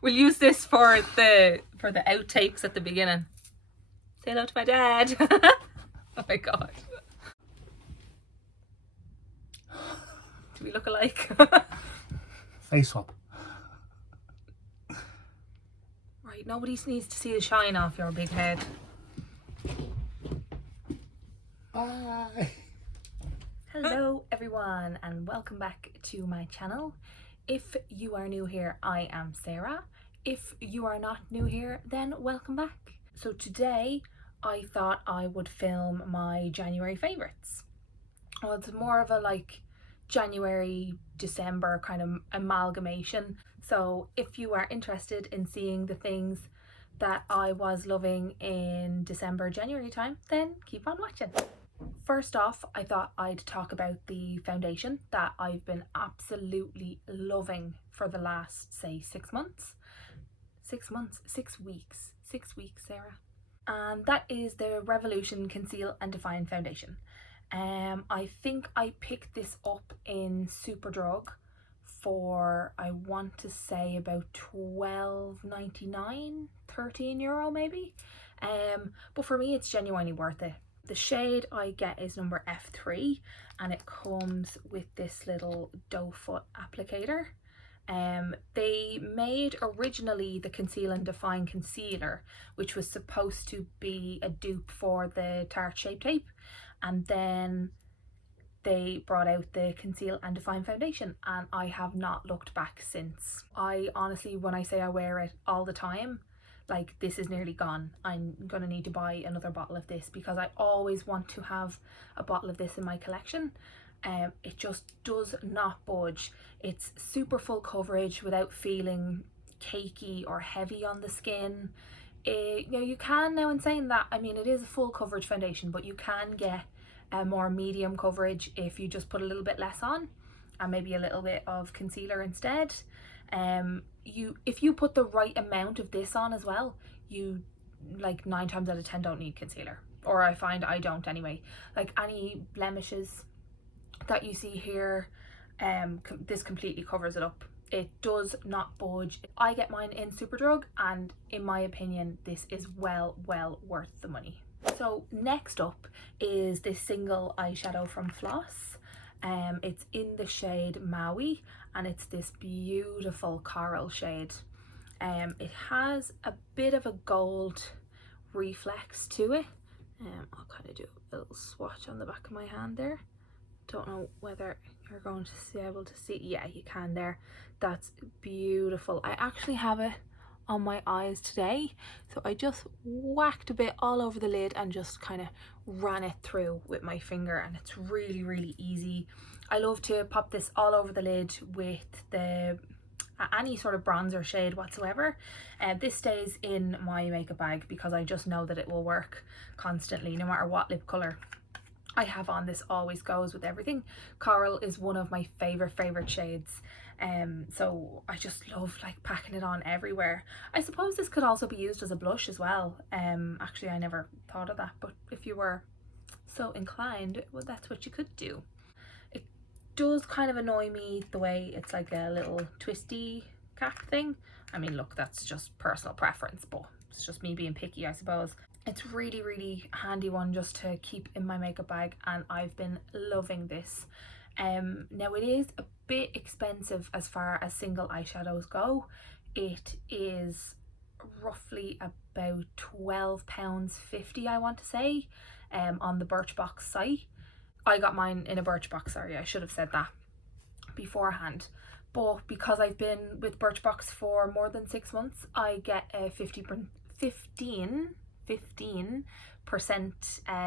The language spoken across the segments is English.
We'll use this for the outtakes at the beginning. Say hello to my dad. Oh my god. Do we look alike? Face swap. Right, nobody needs to see the shine off your big head. Bye. Hello everyone and welcome back to my channel. If you are new here, I am Sarah. If you are not new here, then welcome back. So today I thought I would film my January favourites. Well, it's more of a like January, December kind of amalgamation. So if you are interested in seeing the things that I was loving in December, January time, then keep on watching. First off, I thought I'd talk about the foundation that I've been absolutely loving for the last, say, 6 months. 6 months, 6 weeks, 6 weeks, Sarah. And that is the Revolution Conceal and Define Foundation. I think I picked this up in Superdrug for, I want to say, about £12.99, €13 maybe. But for me, it's genuinely worth it. The shade I get is number F3 and it comes with this little doe foot applicator. They made originally the Conceal and Define Concealer, which was supposed to be a dupe for the Tarte Shape Tape, and then they brought out the Conceal and Define Foundation and I have not looked back since. I honestly, when I say I wear it all the time, like this is nearly gone. I'm gonna need to buy another bottle of this because I always want to have a bottle of this in my collection. It just does not budge. It's super full coverage without feeling cakey or heavy on the skin. You know, you can, now in saying that, I mean it is a full coverage foundation, but you can get a more medium coverage if you just put a little bit less on and maybe a little bit of concealer instead. If you put the right amount of this on as well, you like 9 times out of 10 don't need concealer, or I find I don't anyway. Like any blemishes that you see here, this completely covers it up. It does not budge. I get mine in Superdrug and in my opinion this is well worth the money. So next up is this single eyeshadow from Floss. It's in the shade Maui and it's this beautiful coral shade. It has a bit of a gold reflex to it. I'll kind of do a little swatch on the back of my hand there. Don't know whether you're going to be able to see. Yeah, you can there. That's beautiful. I actually have it on my eyes today, so I just whacked a bit all over the lid and just kind of ran it through with my finger, and it's really easy. I love to pop this all over the lid with the any sort of bronzer shade whatsoever. This stays in my makeup bag because I just know that it will work constantly no matter what lip color I have on. This always goes with everything. Coral is one of my favorite shades. So I just love like packing it on everywhere. I suppose this could also be used as a blush as well. Actually I never thought of that, but if you were so inclined, well, that's what you could do. It does kind of annoy me the way it's like a little twisty cap thing. I mean, look, that's just personal preference, but it's just me being picky, I suppose. It's really handy one just to keep in my makeup bag and I've been loving this. Now it is a bit expensive as far as single eyeshadows go. It is roughly about £12.50 I want to say, on the Birchbox site. I got mine in a Birchbox, sorry, I should have said that beforehand. But because I've been with Birchbox for more than 6 months, I get a 15%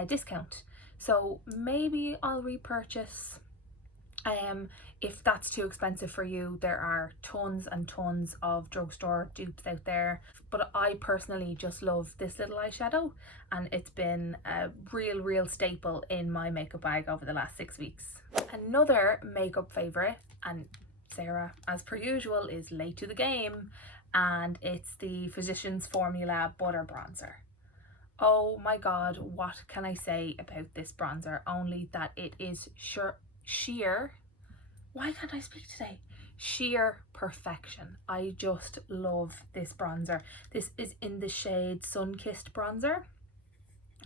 discount. So maybe I'll repurchase. If that's too expensive for you, there are tons and tons of drugstore dupes out there, but I personally just love this little eyeshadow and it's been a real staple in my makeup bag over the last 6 weeks. Another makeup favourite, and Sarah as per usual is late to the game, and it's the Physicians Formula Butter Bronzer. Oh my god, what can I say about this bronzer? Only that it is sheer, why can't I speak today? sheer perfection. I just love this bronzer. This is in the shade Sun-Kissed Bronzer,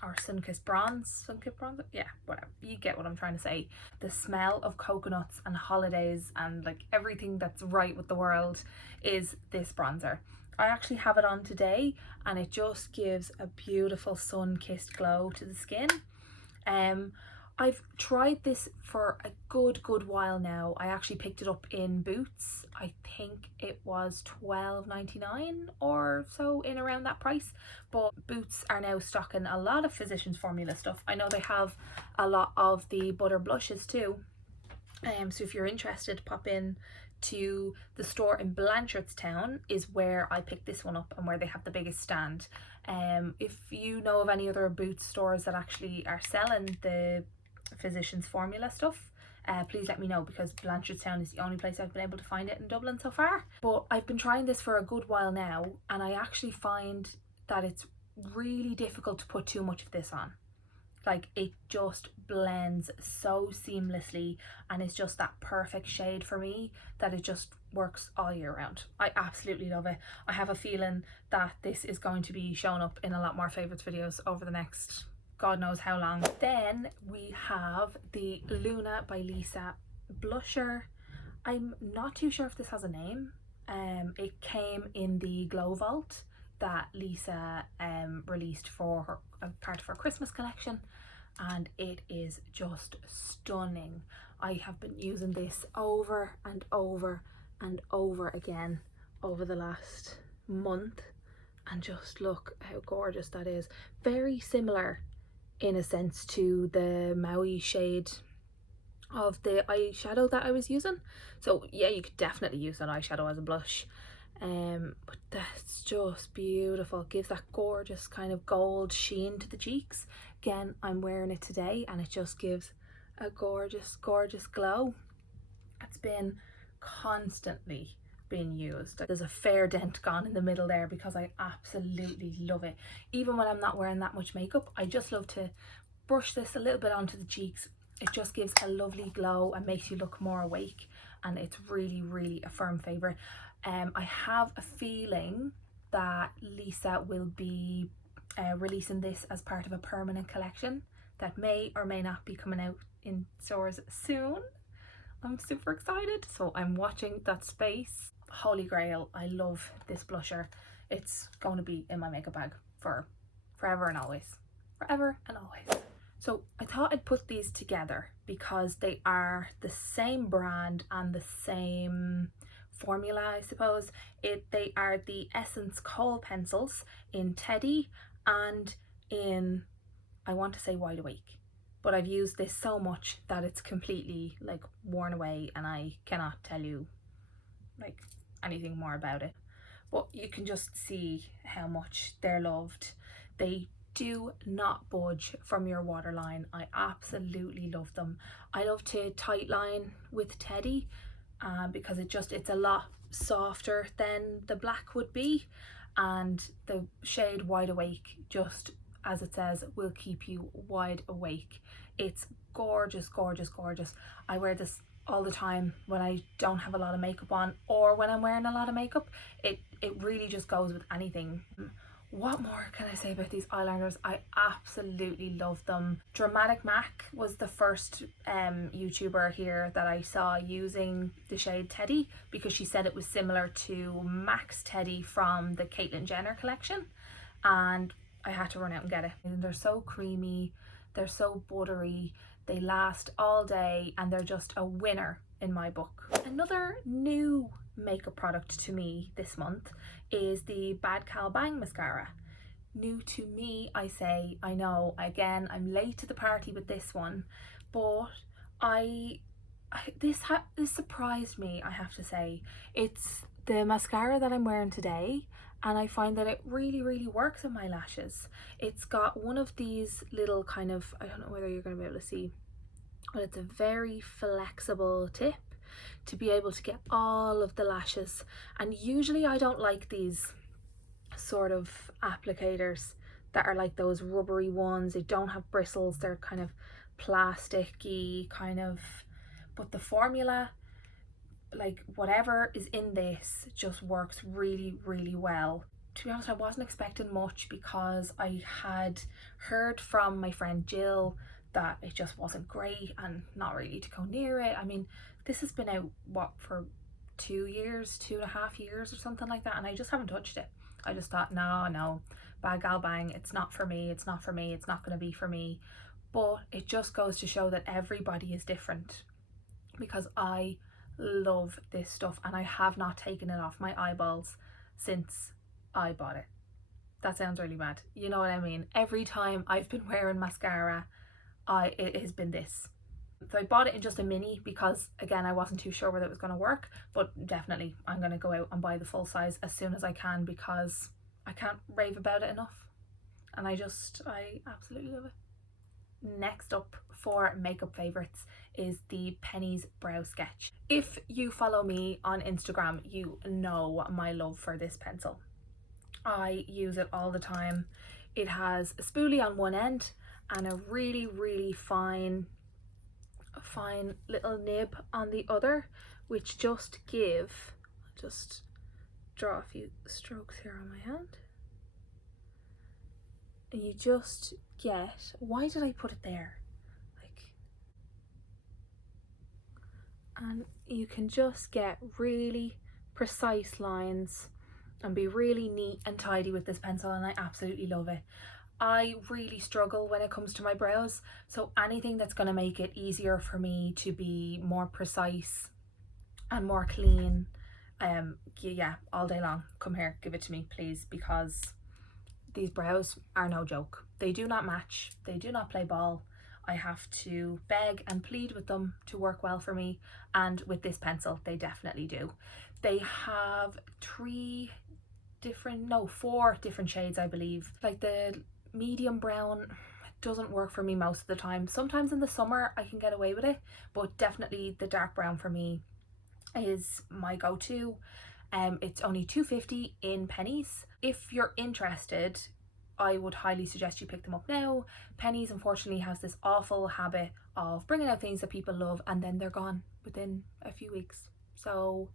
or Sun-Kissed Bronze, Sun-Kissed Bronzer, yeah, whatever, you get what I'm trying to say. The smell of coconuts and holidays and like everything that's right with the world is this bronzer. I actually have it on today and it just gives a beautiful sun-kissed glow to the skin. I've tried this for a good while now. I actually picked it up in Boots. I think it was $12.99 or so, in around that price. But Boots are now stocking a lot of Physicians Formula stuff. I know they have a lot of the butter blushes too. So if you're interested, pop in to the store in Blanchardstown is where I picked this one up and where they have the biggest stand. If you know of any other Boots stores that actually are selling the Physicians Formula stuff, please let me know, because Blanchardstown is the only place I've been able to find it in Dublin so far. But I've been trying this for a good while now and I actually find that it's really difficult to put too much of this on. Like, it just blends so seamlessly and it's just that perfect shade for me that it just works all year round. I absolutely love it. I have a feeling that this is going to be showing up in a lot more favourites videos over the next God knows how long. Then we have the Luna by Lisa blusher. I'm not too sure if this has a name. It came in the Glow Vault that Lisa released for her, part of her Christmas collection, and it is just stunning. I have been using this over and over and over again over the last month, and just look how gorgeous that is. Very similar in a sense to the Maui shade of the eyeshadow that I was using. So yeah, you could definitely use that eyeshadow as a blush. But that's just beautiful. It gives that gorgeous kind of gold sheen to the cheeks. Again, I'm wearing it today and it just gives a gorgeous glow. It's been constantly being used. There's a fair dent gone in the middle there because I absolutely love it. Even when I'm not wearing that much makeup, I just love to brush this a little bit onto the cheeks. It just gives a lovely glow and makes you look more awake, and it's really a firm favourite. I have a feeling that Lisa will be releasing this as part of a permanent collection that may or may not be coming out in stores soon. I'm super excited, so I'm watching that space. Holy grail, I love this blusher. It's going to be in my makeup bag for forever and always. Forever and always. So I thought I'd put these together because they are the same brand and the same formula, I suppose. They are the Essence Kohl pencils in Teddy and in, I want to say, Wide Awake. But I've used this so much that it's completely like worn away and I cannot tell you like anything more about it. But you can just see how much they're loved. They do not budge from your waterline. I absolutely love them. I love to tight line with Teddy because it's a lot softer than the black would be, and the shade Wide Awake, just as it says, will keep you wide awake. It's gorgeous. I wear this all the time when I don't have a lot of makeup on, or when I'm wearing a lot of makeup. It really just goes with anything. What more can I say about these eyeliners? I absolutely love them. Dramatic Mac was the first YouTuber here that I saw using the shade Teddy, because she said it was similar to MAC's Teddy from the Caitlyn Jenner collection, and I had to run out and get it. And they're so creamy, they're so buttery, they last all day, and they're just a winner in my book. Another new makeup product to me this month is the Bad Cal Bang mascara. New to me, I say. I know, again, I'm late to the party with this one, but this surprised me, I have to say. It's the mascara that I'm wearing today, and I find that it really works on my lashes. It's got one of these little kind of, I don't know whether you're going to be able to see, but it's a very flexible tip to be able to get all of the lashes. And usually I don't like these sort of applicators that are like those rubbery ones. They don't have bristles, they're kind of plasticky kind of, but the formula Like whatever is in this just works really, really well. To be honest, I wasn't expecting much because I had heard from my friend Jill that it just wasn't great and not really to go near it. I mean, this has been out, what, for 2 years, 2.5 years or something like that, and I just haven't touched it. I just thought, no, bad gal bang, it's not for me, it's not for me, it's not going to be for me. But it just goes to show that everybody is different, because I love this stuff and I have not taken it off my eyeballs since I bought it. That sounds really bad. You know what I mean? Every time I've been wearing mascara, it has been this. So I bought it in just a mini because, again, I wasn't too sure whether it was going to work, but definitely I'm going to go out and buy the full size as soon as I can because I can't rave about it enough. And I absolutely love it. Next up for makeup favourites is the Penneys Brow Sketch. If you follow me on Instagram, you know my love for this pencil. I use it all the time. It has a spoolie on one end and a really, really fine little nib on the other, which just draw a few strokes here on my hand. And you just get, why did I put it there? And you can just get really precise lines and be really neat and tidy with this pencil, and I absolutely love it. I really struggle when it comes to my brows, so anything that's going to make it easier for me to be more precise and more clean, yeah, all day long. Come here, give it to me please, because these brows are no joke. They do not match, they do not play ball. I have to beg and plead with them to work well for me, and with this pencil they definitely do. They have 4 different shades, I believe. Like the medium brown doesn't work for me most of the time. Sometimes in the summer I can get away with it, but definitely the dark brown for me is my go-to. It's only $2.50 in Penneys. If you're interested, I would highly suggest you pick them up now. Penneys unfortunately has this awful habit of bringing out things that people love and then they're gone within a few weeks. So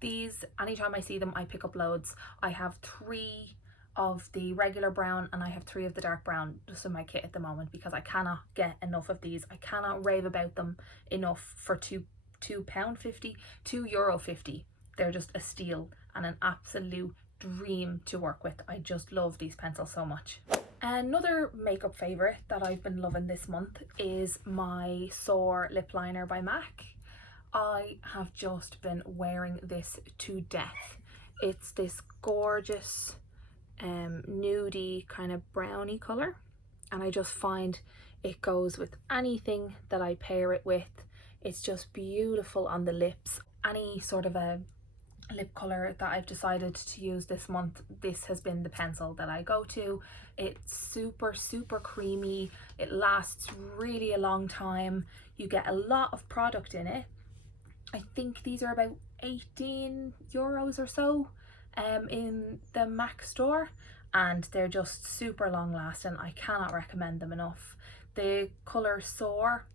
these, anytime I see them, I pick up loads. I have 3 of the regular brown and I have 3 of the dark brown just in my kit at the moment because I cannot get enough of these. I cannot rave about them enough for €2.50. They're just a steal and an absolute dream to work with. I just love these pencils so much. Another makeup favourite that I've been loving this month is my Soar lip liner by MAC. I have just been wearing this to death. It's this gorgeous nudie kind of brownie colour, and I just find it goes with anything that I pair it with. It's just beautiful on the lips. Any sort of a lip colour that I've decided to use this month, this has been the pencil that I go to. It's super creamy, it lasts really a long time, you get a lot of product in it. I think these are about €18 or so in the MAC store, and they're just super long lasting. I cannot recommend them enough. The colour Soar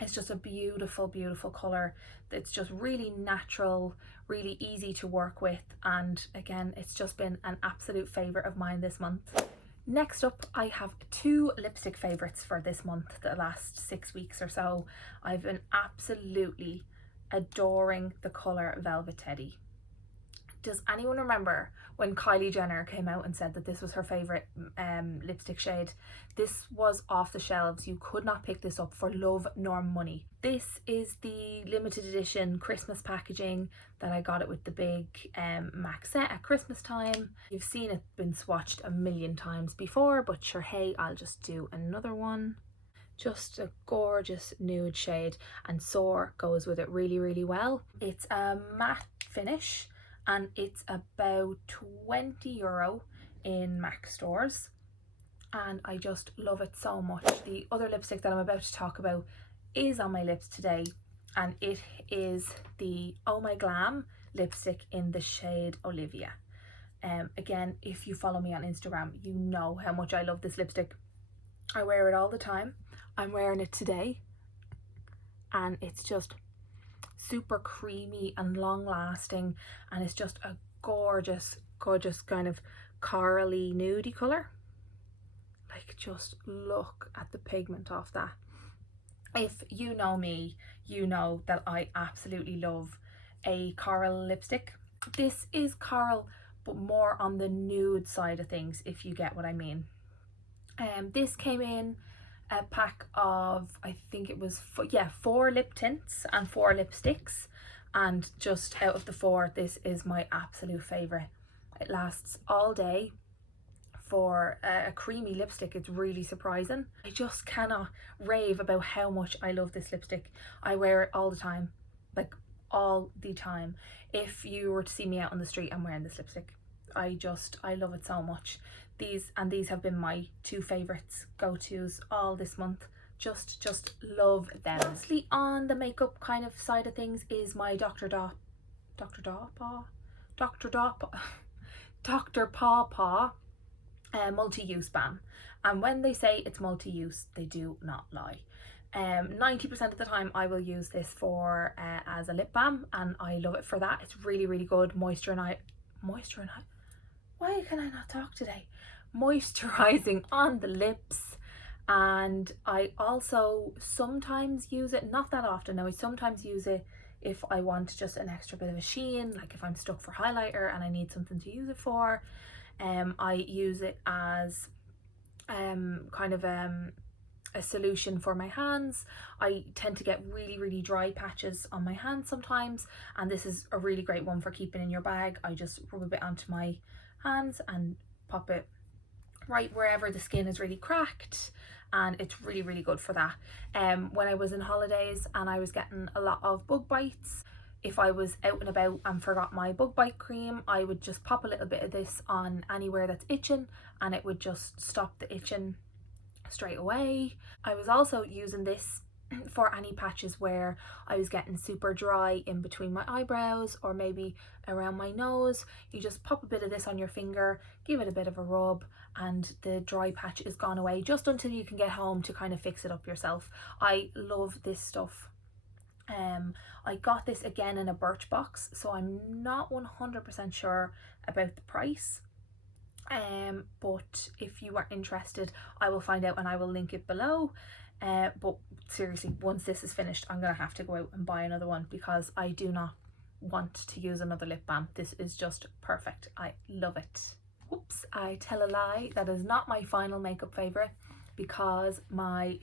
is just a beautiful colour. It's just really natural, really easy to work with, and again, it's just been an absolute favourite of mine this month. Next up, I have 2 lipstick favourites for this month, the last 6 weeks or so. I've been absolutely adoring the colour Velvet Teddy. Does anyone remember when Kylie Jenner came out and said that this was her favourite lipstick shade? This was off the shelves. You could not pick this up for love nor money. This is the limited edition Christmas packaging that I got it with the big MAC set at Christmas time. You've seen it been swatched a million times before, but sure, hey, I'll just do another one. Just a gorgeous nude shade, and Soar goes with it really well. It's a matte finish and it's about €20 in MAC stores, and I just love it so much. The other lipstick that I'm about to talk about is on my lips today, and it is the Oh My Glam lipstick in the shade Olivia. Again, if you follow me on Instagram, you know how much I love this lipstick. I wear it all the time. I'm wearing it today and it's just super creamy and long lasting, and it's just a gorgeous kind of corally nudie colour. Like, just look at the pigment off that. If you know me, you know that I absolutely love a coral lipstick. This is coral, but more on the nude side of things, if you get what I mean. This came in a pack of, I think it was 4 lip tints and 4 lipsticks, and just out of the 4, this is my absolute favourite. It lasts all day. For a creamy lipstick, it's really surprising. I just cannot rave about how much I love this lipstick. I wear it all the time, like all the time. If you were to see me out on the street, I'm wearing this lipstick. I love it so much. These have been my 2 favourites, go-tos all this month. Just love them. Honestly, on the makeup kind of side of things is my Dr. Pawpaw multi-use balm, and when they say it's multi-use, they do not lie. 90% of the time I will use this for as a lip balm, and I love it for that. It's really good. Why can I not talk today? Moisturizing on the lips. And I also sometimes use it, not that often, I sometimes use it if I want just an extra bit of a sheen, like if I'm stuck for highlighter and I need something to use it for. I use it as kind of a solution for my hands. I tend to get really dry patches on my hands sometimes, and this is a really great one for keeping in your bag. I just rub a bit onto my hands and pop it right wherever the skin is really cracked, and it's really good for that. When I was in holidays and I was getting a lot of bug bites, if I was out and about and forgot my bug bite cream, I would just pop a little bit of this on anywhere that's itching, and it would just stop the itching straight away. I was also using this for any patches where I was getting super dry in between my eyebrows or maybe around my nose. You just pop a bit of this on your finger, give it a bit of a rub, and the dry patch is gone away, just until you can get home to kind of fix it up yourself. I love this stuff. I got this again in a Birchbox, so I'm not 100% sure about the price, but if you are interested, I will find out and I will link it below. But seriously, once this is finished, I'm gonna have to go out and buy another one, because I do not want to use another lip balm. This is just perfect. I love it. Whoops, I tell a lie. That is not my final makeup favourite, because my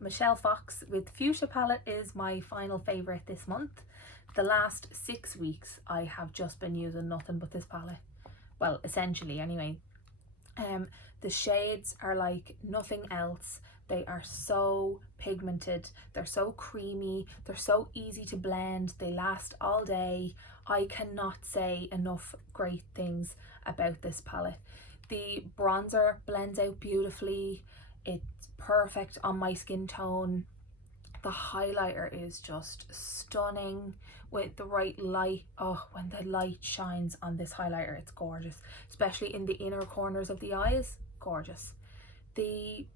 Michelle Fox with Fuchsia palette is my final favourite this month. The last 6 weeks I have just been using nothing but this palette. Well, essentially anyway. The shades are like nothing else. They are so pigmented, they're so creamy, they're so easy to blend, they last all day. I cannot say enough great things about this palette. The bronzer blends out beautifully. It's perfect on my skin tone. The highlighter is just stunning with the right light. Oh, when the light shines on this highlighter, it's gorgeous, especially in the inner corners of the eyes. Gorgeous. The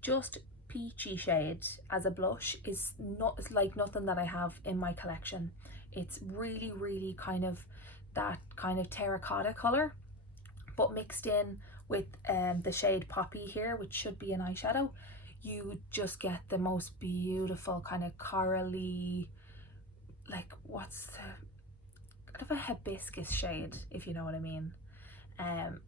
Just Peachy shade as a blush is not like nothing that I have in my collection. It's really kind of that kind of terracotta color, but mixed in with the shade Poppy here, which should be an eyeshadow. You just get the most beautiful kind of corally, like, what's the kind of a hibiscus shade, if you know what I mean.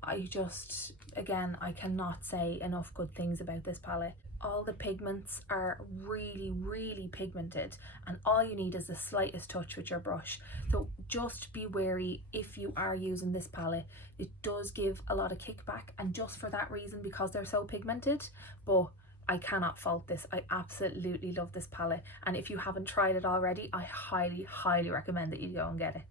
I just, again, I cannot say enough good things about this palette. All the pigments are really pigmented, and all you need is the slightest touch with your brush. So just be wary if you are using this palette. It does give a lot of kickback, and just for that reason, because they're so pigmented, but I cannot fault this. I absolutely love this palette, and if you haven't tried it already, I highly recommend that you go and get it.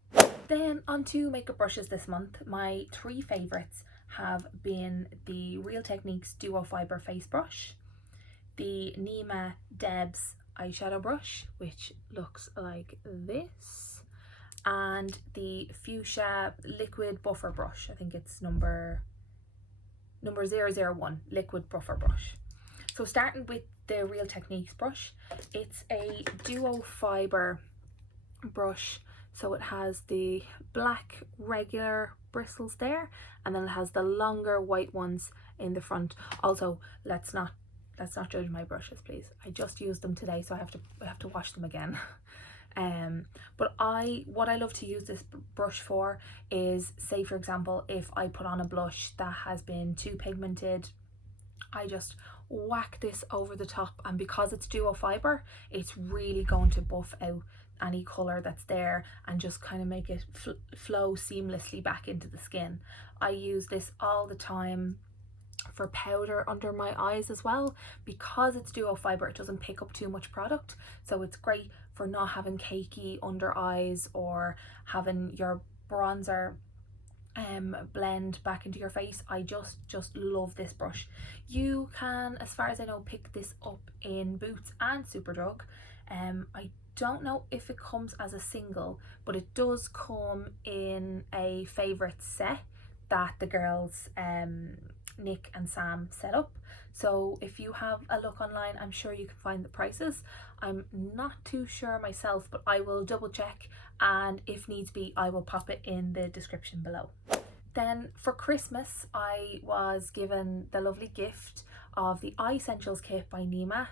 Then onto makeup brushes this month. My 3 favourites have been the Real Techniques Duo Fibre Face Brush, the Nima Debs eyeshadow brush, which looks like this, and the Fuchsia Liquid Buffer Brush. I think it's number 001 Liquid Buffer Brush. So starting with the Real Techniques brush, it's a duo fibre brush. So it has the black regular bristles there, and then it has the longer white ones in the front. Also, let's not judge my brushes, please. I just used them today, so I have to wash them again. But what I love to use this brush for is, say for example, if I put on a blush that has been too pigmented, I just whack this over the top, and because it's duo fiber, it's really going to buff out any color that's there and just kind of make it flow seamlessly back into the skin. I use this all the time for powder under my eyes as well. Because it's duo fiber, it doesn't pick up too much product, so it's great for not having cakey under eyes or having your bronzer blend back into your face. I just love this brush. You can, as far as I know, pick this up in Boots and Superdrug. I don't know if it comes as a single, but it does come in a favorite set that the girls Nick and Sam set up. So if you have a look online, I'm sure you can find the prices. I'm not too sure myself, but I will double check, and if needs be, I will pop it in the description below. Then for Christmas, I was given the lovely gift of the Eye Essentials kit by Nima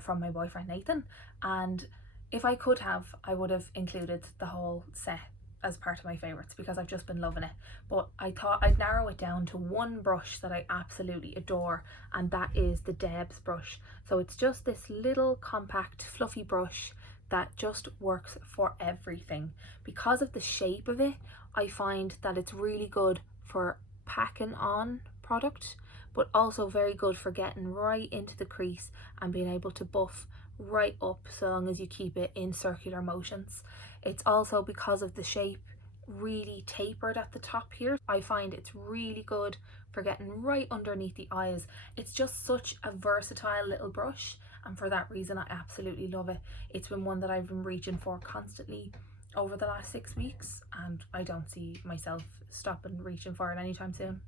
from my boyfriend Nathan, and if I could have, I would have included the whole set as part of my favorites because I've just been loving it. But I thought I'd narrow it down to one brush that I absolutely adore, and that is the Debs brush. So it's just this little compact fluffy brush that just works for everything. Because of the shape of it, I find that it's really good for packing on product, but also very good for getting right into the crease and being able to buff right up so long as you keep it in circular motions. It's also, because of the shape, really tapered at the top here. I find it's really good for getting right underneath the eyes. It's just such a versatile little brush, and for that reason I absolutely love it. It's been one that I've been reaching for constantly over the last 6 weeks, and I don't see myself stopping reaching for it anytime soon.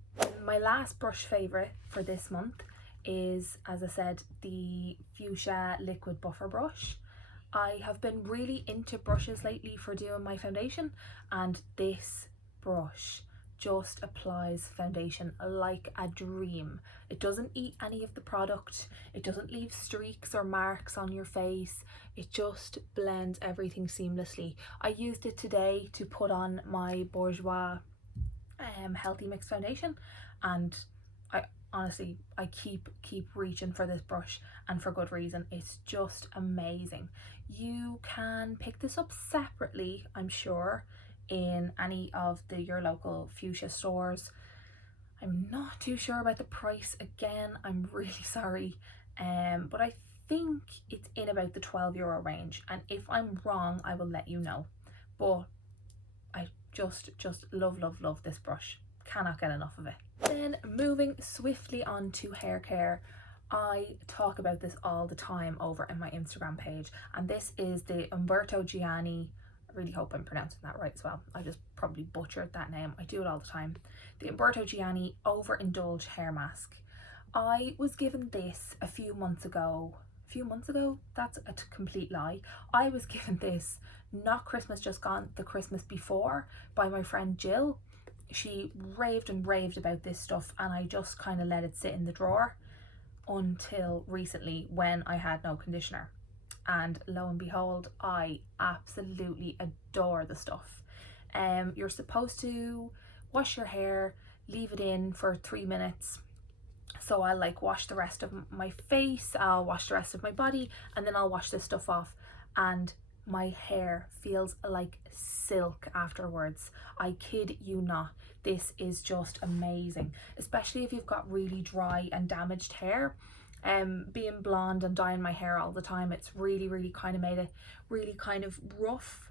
My last brush favourite for this month is, as I said, the Fuchsia Liquid Buffer Brush. I have been really into brushes lately for doing my foundation, and this brush just applies foundation like a dream. It doesn't eat any of the product, it doesn't leave streaks or marks on your face, it just blends everything seamlessly. I used it today to put on my Bourjois Healthy Mix foundation, and honestly, I keep reaching for this brush, and for good reason. It's just amazing. You can pick this up separately, I'm sure, in any of your local Fuchsia stores. I'm not too sure about the price again, I'm really sorry, but I think it's in about the €12 range, and if I'm wrong I will let you know. But I just love this brush. Cannot get enough of it. Then moving swiftly on to hair care, I talk about this all the time over in my Instagram page, and this is the Umberto Gianni, I really hope I'm pronouncing that right as well, I just probably butchered that name, I do it all the time, the Umberto Gianni Overindulge Hair Mask. I was given this a few months ago, that's a complete lie. I was given this not Christmas just gone, the Christmas before, by my friend Jill. She raved and raved about this stuff, and I just kind of let it sit in the drawer until recently when I had no conditioner, and lo and behold, I absolutely adore the stuff. You're supposed to wash your hair, leave it in for 3 minutes. So I'll like wash the rest of my face, I'll wash the rest of my body, and then I'll wash this stuff off, and my hair feels like silk afterwards. I kid you not. This is just amazing, especially if you've got really dry and damaged hair. Being blonde and dyeing my hair all the time, it's really kind of made it really kind of rough,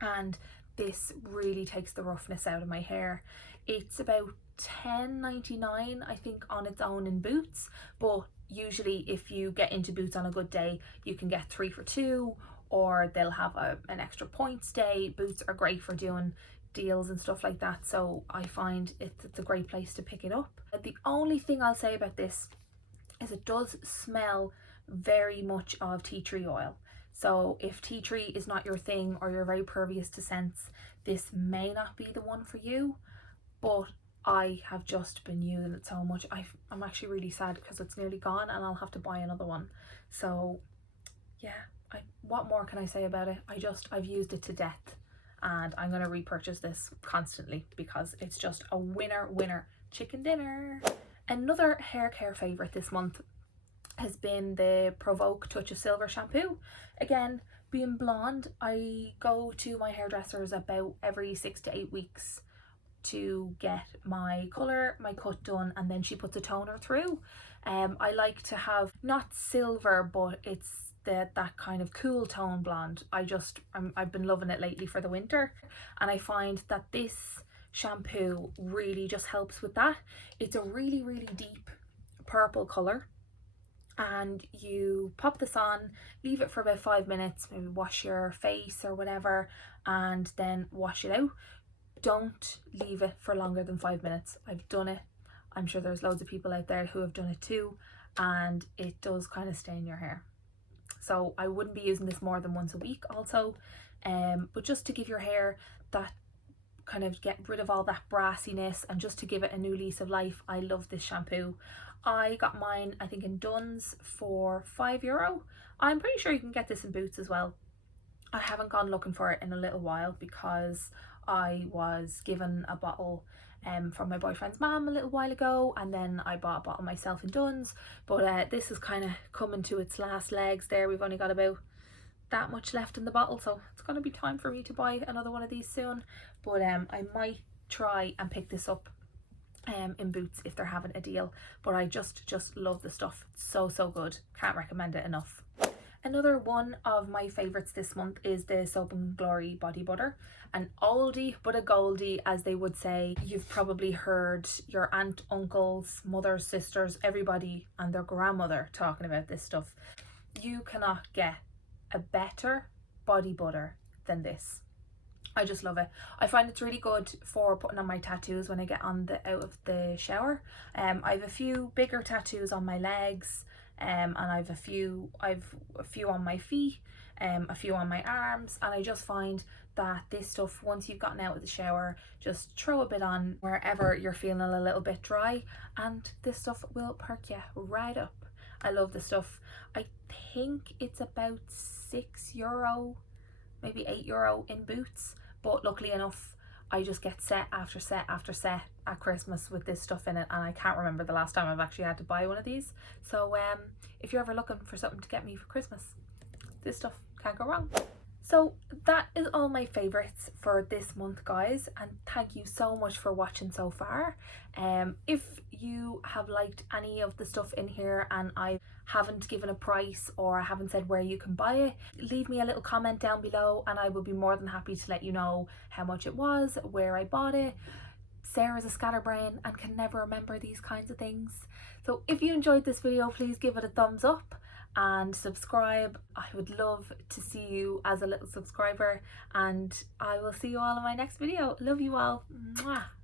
and this really takes the roughness out of my hair. It's about $10.99 I think on its own in Boots, but usually if you get into Boots on a good day you can get 3 for 2, or they'll have an extra points day. Boots are great for doing deals and stuff like that, so I find it's a great place to pick it up. The only thing I'll say about this is it does smell very much of tea tree oil, So if tea tree is not your thing or you're very pervious to scents, this may not be the one for you, but I have just been using it so much. I'm actually really sad because it's nearly gone and I'll have to buy another one. So yeah, what more can I say about it? I've used it to death, and I'm going to repurchase this constantly because it's just a winner chicken dinner. Another hair care favourite this month has been the Provoke Touch of Silver shampoo. Again, being blonde, I go to my hairdressers about every 6 to 8 weeks to get my colour, my cut done, and then she puts a toner through. I like to have not silver, but it's that kind of cool tone blonde. I've been loving it lately for the winter, and I find that this shampoo really just helps with that. It's a really deep purple colour, and you pop this on, leave it for about 5 minutes, maybe wash your face or whatever, and then wash it out. Don't leave it for longer than 5 minutes. I've done it. I'm sure there's loads of people out there who have done it too, and it does kind of stain your hair. So I wouldn't be using this more than once a week also, but just to give your hair that kind of, get rid of all that brassiness and just to give it a new lease of life, I love this shampoo. I got mine, I think, in Dunnes for €5. I'm pretty sure you can get this in Boots as well. I haven't gone looking for it in a little while because I was given a bottle from my boyfriend's mum a little while ago, and then I bought a bottle myself in Dunnes, but this is kind of coming to its last legs there. We've only got about that much left in the bottle, so it's going to be time for me to buy another one of these soon, but I might try and pick this up in Boots if they're having a deal. But I just love the stuff. It's so good. Can't recommend it enough. Another one of my favourites this month is the Soap and Glory body butter. An oldie but a goldie, as they would say. You've probably heard your aunt, uncles, mothers, sisters, everybody and their grandmother talking about this stuff. You cannot get a better body butter than this. I just love it. I find it's really good for putting on my tattoos when I get out of the shower. I have a few bigger tattoos on my legs, and I've a few on my feet, a few on my arms, and I just find that this stuff, once you've gotten out of the shower, just throw a bit on wherever you're feeling a little bit dry, and this stuff will perk you right up. I love the stuff. I think it's about €6, maybe €8 in Boots, but luckily enough I just get set after set after set at Christmas with this stuff in it, and I can't remember the last time I've actually had to buy one of these. So if you're ever looking for something to get me for Christmas, this stuff can't go wrong. So that is all my favourites for this month, guys, and thank you so much for watching so far. If you have liked any of the stuff in here and I haven't given a price or I haven't said where you can buy it, leave me a little comment down below and I will be more than happy to let you know how much it was, where I bought it. Sarah's a scatterbrain and can never remember these kinds of things. So if you enjoyed this video, please give it a thumbs up and subscribe. I would love to see you as a little subscriber, and I will see you all in my next video. Love you all. Mwah.